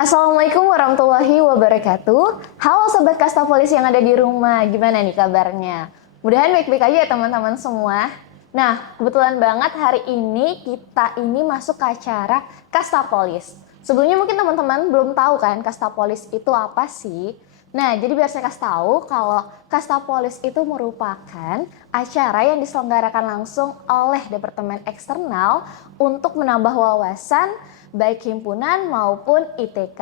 Assalamualaikum warahmatullahi wabarakatuh. Halo Sobat Kastapolis yang ada di rumah, gimana nih kabarnya? Mudahan baik-baik aja ya teman-teman semua. Nah, kebetulan banget hari ini kita ini masuk ke acara Kastapolis. Sebelumnya mungkin teman-teman belum tahu kan Kastapolis itu apa sih? Nah, jadi biar saya kasih tahu kalau Kastapolis itu merupakan acara yang diselenggarakan langsung oleh Departemen Eksternal untuk menambah wawasan baik himpunan maupun ITK.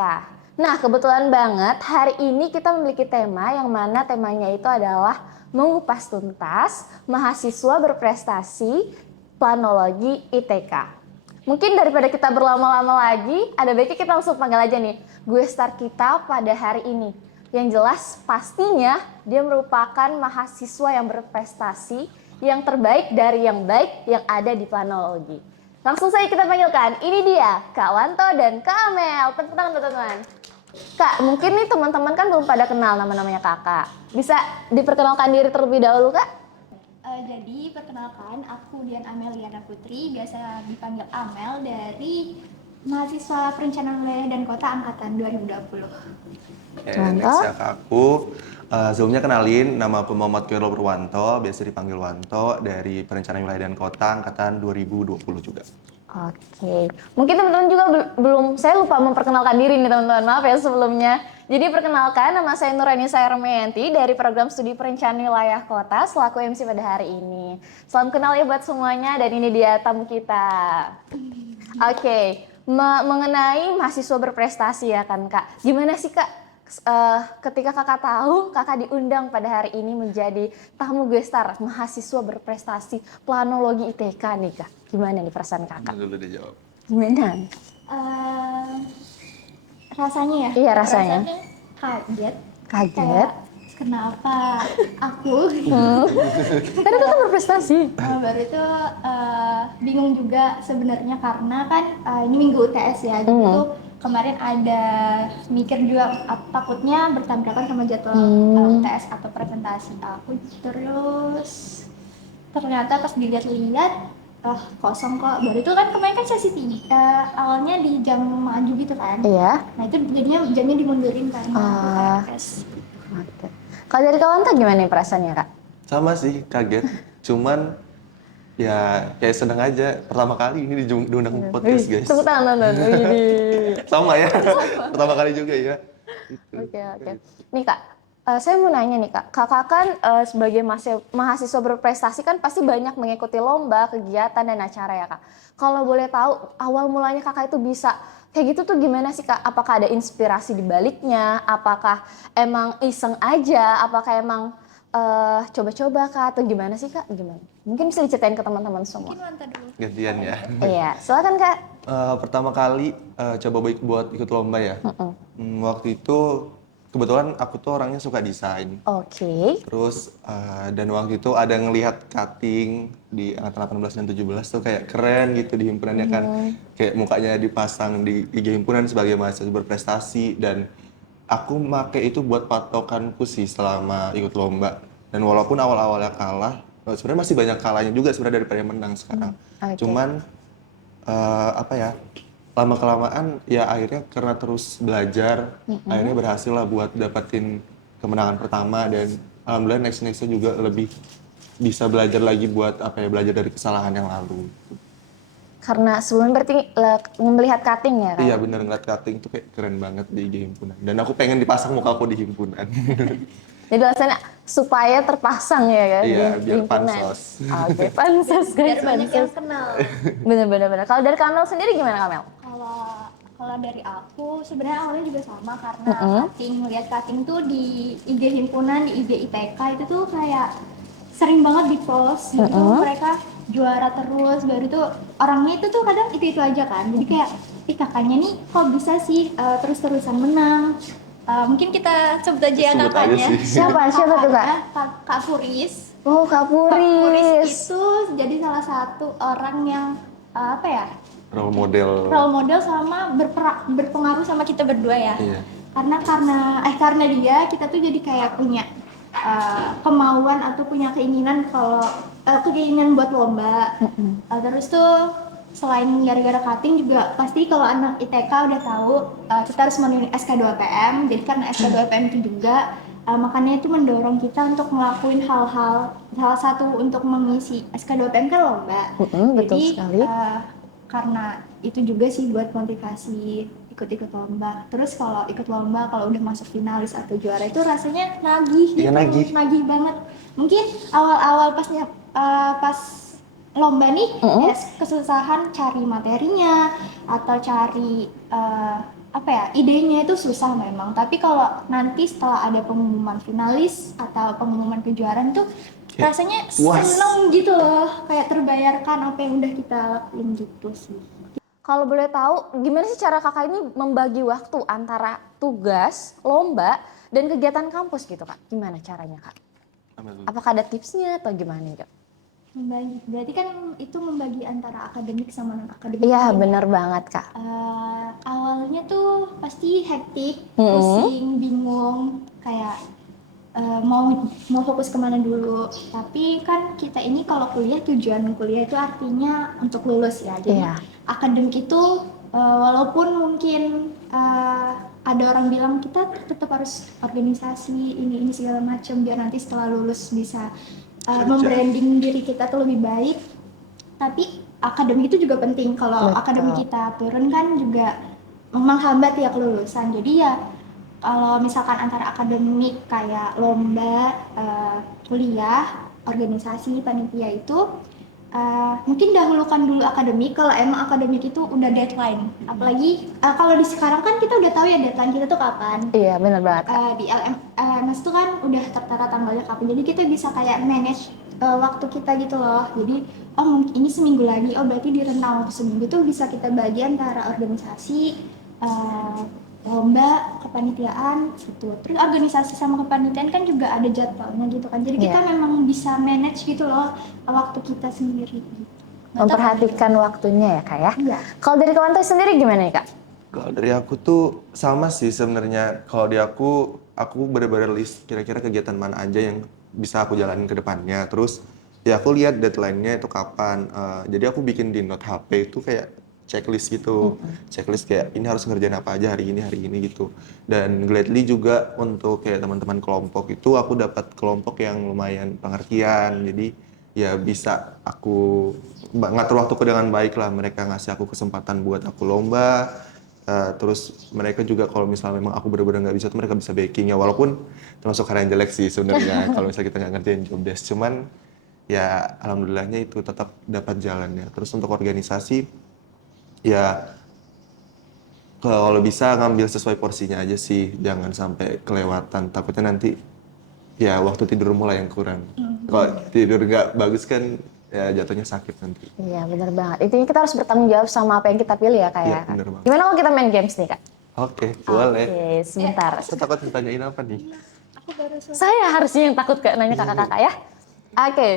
Nah, kebetulan banget hari ini kita memiliki tema yang mana temanya itu adalah mengupas tuntas mahasiswa berprestasi planologi ITK. Mungkin daripada kita berlama-lama lagi, ada baiknya kita langsung panggil aja nih gue star kita pada hari ini. Yang jelas pastinya dia merupakan mahasiswa yang berprestasi, yang terbaik dari yang baik yang ada di planologi. Langsung saja kita panggilkan, ini dia Kak Wanto dan Kak Amel. Tepuk tangan teman-teman. Kak, mungkin nih teman-teman kan belum pada kenal nama-namanya kakak. Bisa diperkenalkan diri terlebih dahulu Kak? Jadi perkenalkan, aku Dian Ameliana Putri, biasa dipanggil Amel, dari mahasiswa Perencanaan Wilayah dan Kota angkatan 2020. Next ya Kak, aku sebelumnya kenalin, nama aku Muhammad Khairul Purwanto, biasa dipanggil Wanto, dari Perencanaan Wilayah dan Kota angkatan 2020 juga. Oke, mungkin teman-teman juga belum, saya lupa memperkenalkan diri nih teman-teman, maaf ya sebelumnya. Jadi perkenalkan, nama saya Nurainisa Hermayanti dari Program Studi Perencanaan Wilayah Kota selaku MC pada hari ini. Salam kenal ya buat semuanya, dan ini dia tamu kita. Oke, mengenai mahasiswa berprestasi ya kan Kak, gimana sih Kak ketika kakak tahu kakak diundang pada hari ini menjadi tamu gestar mahasiswa berprestasi planologi ITK nih Kak? Gimana nih perasaan kakak? Dulu deh jawab. Gimana? Rasanya ya? Iya rasanya. Kaget. Kaget? Kayak, kenapa aku? Karena kakak berprestasi. Baru itu bingung juga sebenarnya karena kan ini minggu UTS ya, gitu. Kemarin ada mikir juga takutnya bertabrakan sama jadwal UTS atau presentasi aku, terus ternyata pas dilihat-lihat kosong kok. Baru itu kan kemarin kan sesi awalnya di jam maju gitu kan. Iya. Nah itu jadinya jamnya dimundurin kan. Oke. Kalau dari kawan tuh gimana nih perasaannya Kak? Sama sih, kaget. Cuman ya kayak seneng aja, pertama kali ini diundang podcast guys. Tepuk tangan. Sama ya, pertama kali juga ya. Oke. Nih Kak, saya mau nanya nih Kak, kakak kan sebagai mahasiswa berprestasi kan pasti banyak mengikuti lomba, kegiatan, dan acara ya Kak. Kalau boleh tahu awal mulanya kakak itu bisa kayak gitu tuh gimana sih Kak? Apakah ada inspirasi di baliknya? Apakah emang iseng aja? Apakah emang coba-coba Kak? Atau gimana sih Kak? Gimana? Mungkin bisa diceritain ke teman-teman semua. Mungkin Wanta dulu. Gantian ya. Iya, silakan Kak. Pertama kali coba buat ikut lomba ya. Waktu itu kebetulan aku tuh orangnya suka desain. Oke. Terus dan waktu itu ada ngelihat cutting di angkatan 18 dan 17 tuh kayak keren gitu di himpunannya kan. Kayak mukanya dipasang di IG himpunan sebagai mahasiswa berprestasi, dan aku make itu buat patokanku sih selama ikut lomba. Dan walaupun awal-awalnya kalah, sebenarnya masih banyak kalahnya juga sebenarnya daripada yang menang sekarang. Cuman lama-kelamaan ya akhirnya karena terus belajar, akhirnya berhasil lah buat dapetin kemenangan pertama, dan alhamdulillah nextnya juga lebih bisa belajar lagi buat belajar dari kesalahan yang lalu. Karena sebelumnya berarti melihat cutting ya kan? Iya bener, ngeliat cutting tuh kayak keren banget di IG himpunan, dan aku pengen dipasang muka aku di himpunan. Jadi alasannya supaya terpasang ya kan? Iya, di biar himpunan. pansos. Oke, pansos guys. Biar banyak yang kenal. Bener. Kalau dari Kamel sendiri gimana Kamel? Kalau dari aku sebenarnya awalnya juga sama, karena ngeliat cutting tuh di IG himpunan, di IG ITK itu tuh kayak sering banget di post gitu. Mereka juara terus, baru tuh orangnya itu tuh kadang itu aja kan, jadi kayak kakaknya nih kok bisa sih terus-terusan menang. Mungkin kita sebut aja ya Sebut kakaknya. aja sih. Siapa tuh Kak? Kak Furis. Oh, Kak Kak Furis Puris. itu jadi salah satu orang yang Role model. role model sama berpengaruh sama kita berdua ya. Iya. Karena dia kita tuh jadi kayak punya kemauan atau punya keinginan kalau keinginan buat lomba. Terus tuh selain gara-gara cutting juga pasti kalau anak ITK udah tahu kita harus memenuhi SK2PM. Jadi karena SK2PM itu juga makanya itu mendorong kita untuk ngelakuin hal-hal, salah satu untuk mengisi SK2PM kan lomba. Betul Jadi sekali. karena itu juga sih buat motivasi ikut-ikut lomba. Terus kalau ikut lomba, kalau udah masuk finalis atau juara itu rasanya nagih Iya, gitu, nagih banget. Mungkin awal-awal pas lomba nih ya kesusahan cari materinya atau cari apa ya, idenya itu susah memang. Tapi kalau nanti setelah ada pengumuman finalis atau pengumuman kejuaraan tuh rasanya puas. seneng gitu loh, kayak terbayarkan apa yang udah kita lakuin gitu sih. Kalau boleh tahu, gimana sih cara kakak ini membagi waktu antara tugas, lomba, dan kegiatan kampus gitu kak? Gimana caranya kak? Apakah ada tipsnya atau gimana nih kak? Membagi, berarti kan itu membagi antara akademik sama non akademik. Iya benar banget kak. Awalnya tuh pasti hektik, pusing, bingung, kayak mau fokus kemana dulu. Tapi kan kita ini kalau kuliah, tujuan kuliah itu artinya untuk lulus ya. Jadi akademik itu walaupun mungkin ada orang bilang kita tetap harus organisasi ini segala macam biar nanti setelah lulus bisa membranding diri kita tuh lebih baik. Tapi akademik itu juga penting. Kalau akademik kita turun kan juga menghambat ya kelulusan. Jadi ya kalau misalkan antara akademik kayak lomba, kuliah, organisasi, panitia itu mungkin dahulukan dulu akademik kalau emang akademik itu udah deadline. Apalagi kalau di sekarang kan kita udah tahu ya deadline kita tuh kapan. Iya benar banget. Di LMS tuh kan udah tertera tanggalnya kapan. Jadi kita bisa kayak manage waktu kita gitu loh. Jadi mungkin ini seminggu lagi, berarti di rentang waktu seminggu tuh bisa kita bagi antara organisasi, lomba, kepanitiaan gitu. Terus organisasi sama kepanitiaan kan juga ada jadwalnya gitu kan. Jadi kita memang bisa manage gitu loh waktu kita sendiri gitu. Memperhatikan waktunya ya kak ya? Iya. Kalau dari kawan sendiri gimana nih kak? Kalau dari aku tuh sama sih sebenarnya. Kalau di aku bener-bener list kira-kira kegiatan mana aja yang bisa aku jalanin ke depannya. Terus ya aku lihat deadline-nya itu kapan. Jadi aku bikin di note HP itu kayak checklist gitu. Checklist kayak ini harus ngerjain apa aja hari ini gitu. Dan gladly juga untuk kayak teman-teman kelompok itu aku dapat kelompok yang lumayan pengertian. Jadi ya bisa aku ngatur waktuku dengan baik lah. Mereka ngasih aku kesempatan buat aku lomba. Terus mereka juga kalau misalnya memang aku benar-benar nggak bisa tuh mereka bisa backing ya, walaupun termasuk hal yang jelek sih sebenarnya kalau misalnya kita nggak ngerjain job desk, cuman ya alhamdulillahnya itu tetap dapat jalannya. Terus untuk organisasi ya kalau bisa ngambil sesuai porsinya aja sih, jangan sampai kelewatan, takutnya nanti ya waktu tidur mulai yang kurang. Kalau tidur nggak bagus kan ya jatuhnya sakit nanti. Iya benar banget. Intinya kita harus bertanggung jawab sama apa yang kita pilih ya kak ya. Iya, benar banget. Gimana kalau kita main games nih kak? Oke, boleh. Oke, sebentar. Aku takut ditanyain apa nih? Aku baru Saya harusnya yang takut ke nanya kakak-kakak ya. Oke,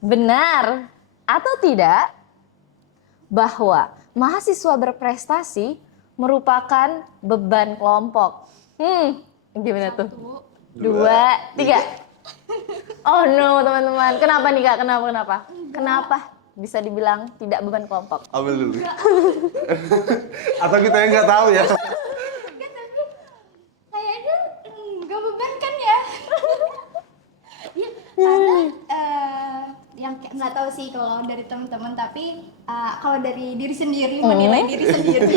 benar atau tidak bahwa mahasiswa berprestasi merupakan beban kelompok? Gimana tuh? 2, 3. Oh no teman-teman, kenapa nih kak? Kenapa bisa dibilang tidak beban kelompok? Ambil dulu. Atau kita yang nggak tahu ya? kayaknya nggak beban kan ya? Ya, karena yang nggak tahu sih kalau dari teman-teman, tapi kalau dari diri sendiri menilai diri sendiri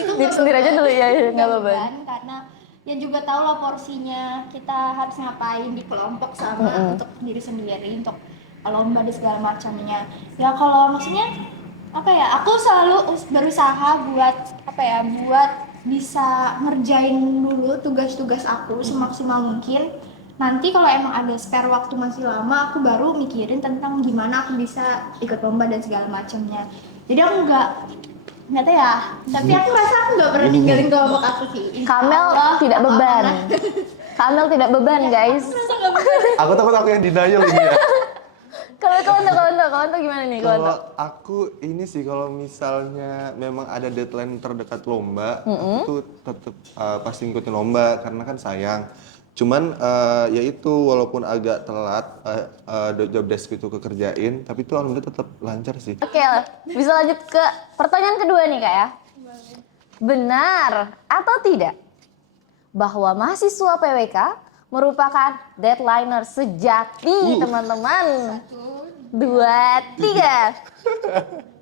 itu Diri sendiri aja dulu ya, nggak beban. karena ya juga tahu lah porsinya kita harus ngapain di kelompok sama untuk diri sendiri, untuk lomba dan segala macamnya. Ya kalau maksudnya apa ya, aku selalu berusaha buat apa ya, buat bisa ngerjain dulu tugas-tugas aku semaksimal mungkin. Nanti kalau emang ada spare waktu masih lama, aku baru mikirin tentang gimana aku bisa ikut lomba dan segala macamnya. Jadi aku nggak tahu ya, tapi aku rasa aku nggak pernah ninggalin kelompok aku sih. Kamel tidak beban. Kamel tidak beban guys. Masa nggak beban? Aku takut aku yang denial ini ya. Kalau untuk gimana nih? Kalau aku ini sih kalau misalnya memang ada deadline terdekat lomba, aku tuh tetap pasti ngikutin lomba karena kan sayang. Cuman ya itu walaupun agak telat job desk itu kekerjain, tapi itu alhamdulillah tetap lancar sih. Oke, bisa lanjut ke pertanyaan kedua nih Kak ya. Benar atau tidak bahwa mahasiswa PWK merupakan deadliner sejati, teman-teman? 2, 3.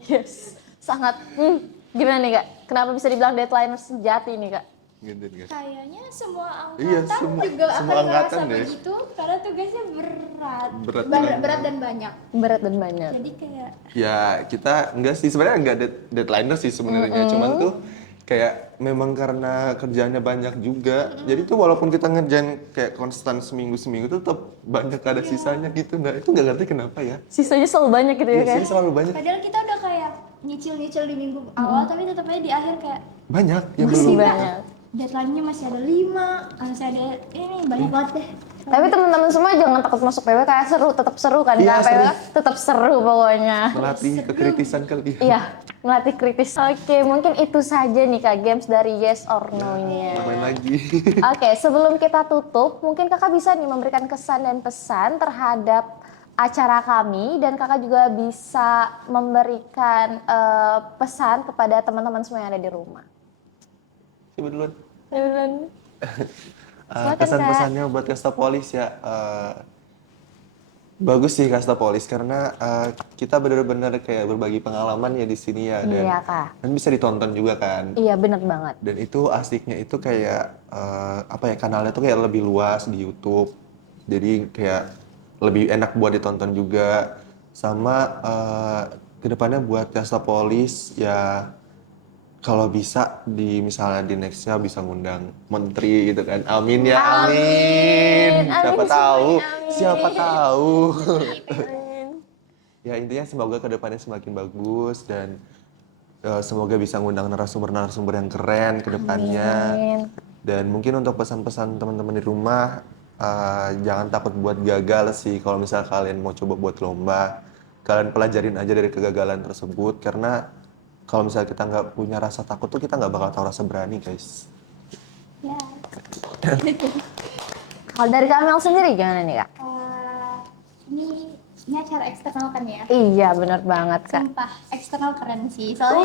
Yes, sangat. Gimana nih Kak? Kenapa bisa dibilang deadliner sejati nih Kak? Gitu, guys. Kayaknya semua angkatan Iya, juga semua akan angkatan merasa deh. begitu karena tugasnya berat. Berat Berat dan banyak. Berat dan banyak. Jadi kayak Ya kita enggak sih, sebenarnya enggak deadliner sih sebenarnya, cuman tuh kayak memang karena kerjaannya banyak juga, jadi tuh walaupun kita ngerjain kayak konstan seminggu tuh tetap banyak ada sisanya gitu. Nah itu nggak ngerti kenapa ya. Sisanya selalu banyak gitu ya Iya Kak? sih, selalu banyak. padahal kita udah kayak nyicil di minggu awal tapi tetap aja di akhir kayak Banyak yang Masih belum. banyak. deadline-nya masih ada 5, masih ada ini banyak banget deh. Tapi teman-teman semua jangan takut masuk PWK, seru, tetap seru kan Iya, Kak? seru. PWK tetap seru pokoknya. Melatih kekritisan kali. Iya, melatih kritis. Oke, mungkin itu saja nih Kak games dari Yes or No-nya. Main lagi. Oke, sebelum kita tutup, mungkin Kakak bisa nih memberikan kesan dan pesan terhadap acara kami dan Kakak juga bisa memberikan pesan kepada teman-teman semua yang ada di rumah. Coba duluan. Silakan, Pesan-pesannya buat Kastapolis ya, bagus sih Kastapolis karena kita benar-benar kayak berbagi pengalaman ya di sini ya, dan, Iya Kak. dan bisa ditonton juga kan. Iya bener banget. Dan itu asiknya itu kayak apa ya, kanalnya tuh kayak lebih luas di YouTube, jadi kayak lebih enak buat ditonton juga. Sama kedepannya buat Kastapolis ya, kalau bisa misalnya di nextnya bisa ngundang menteri gitu kan, amin ya, amin. Siapa Amin tahu, semuanya, amin. siapa tahu. Ya intinya semoga kedepannya semakin bagus dan semoga bisa ngundang narasumber yang keren kedepannya. Amin. Dan mungkin untuk pesan-pesan teman-teman di rumah, jangan takut buat gagal sih. Kalau misalnya kalian mau coba buat lomba, kalian pelajarin aja dari kegagalan tersebut, karena kalau misalnya kita nggak punya rasa takut tuh kita nggak bakal tahu rasa berani, guys. Ya. Kalau dari Kamel sendiri gimana nih Kak? Ini acara eksternal kan ya? Iya bener banget Kak. Sumpah, eksternal keren sih. Soalnya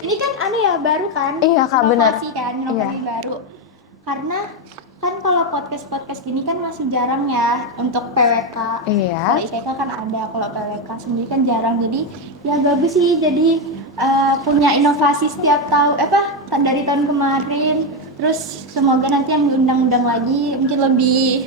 ini kan aneh ya, baru kan? Iya, Kak, benar. Inovasi kan, inovasi baru. Karena kan kalau podcast gini kan masih jarang ya untuk PWK. Iya. Kalau IPK kan ada, kalau PWK sendiri kan jarang. Jadi ya bagus sih, jadi punya inovasi setiap tahun, dari tahun kemarin. Terus semoga nanti yang diundang-undang lagi mungkin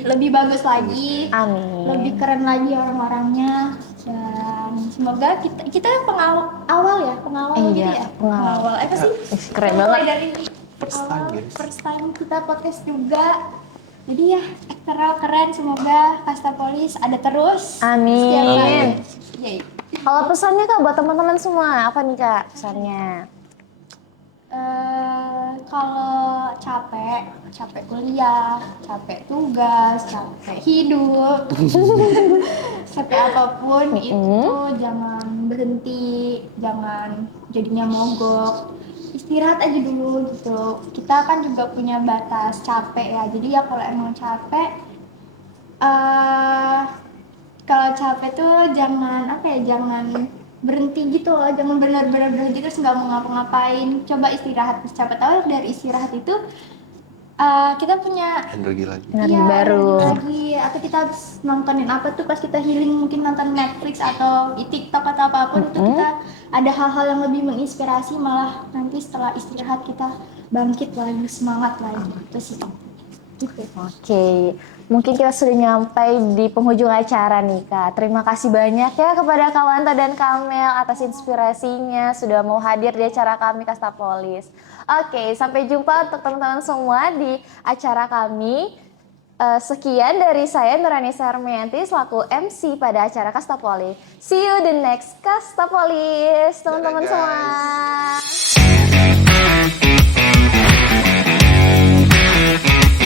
lebih bagus lagi. Amin. Lebih keren lagi orang-orangnya, dan semoga kita pengawal gitu Iya, ya. pengawal. Apa sih? Keren Mulai banget. dari First awal, time, guys. first time kita podcast juga. Jadi ya keren, semoga Kastapolis ada terus. Amin. Setiap hari. Yeay. Kalau pesannya Kak buat teman-teman semua, apa nih Kak pesannya? Kalau capek kuliah, capek tugas, capek hidup, capek apapun itu jangan berhenti, jangan jadinya mogok, istirahat aja dulu gitu. Kita kan juga punya batas capek ya, jadi ya kalau emang capek, kalau capek tuh jangan jangan berhenti gitu loh, jangan benar-benar berhenti terus nggak mau ngapa-ngapain. Coba istirahat, siapa tahu dari istirahat itu kita punya Energi lagi. Energi baru. lagi, atau kita habis nontonin apa tuh pas kita healing, mungkin nonton Netflix atau di TikTok atau apapun, itu kita ada hal-hal yang lebih menginspirasi, malah nanti setelah istirahat kita bangkit lagi, semangat lagi. Itu sih gitu. Oke, mungkin kita sudah nyampe di penghujung acara nih Kak. Terima kasih banyak ya kepada Kak Wanta dan Kamel atas inspirasinya sudah mau hadir di acara kami Kastapolis. Oke, sampai jumpa untuk teman-teman semua di acara kami. Sekian dari saya Nurani Sarmianti selaku MC pada acara Kastapolis. See you the next Kastapolis, teman-teman Dadah, semua. guys.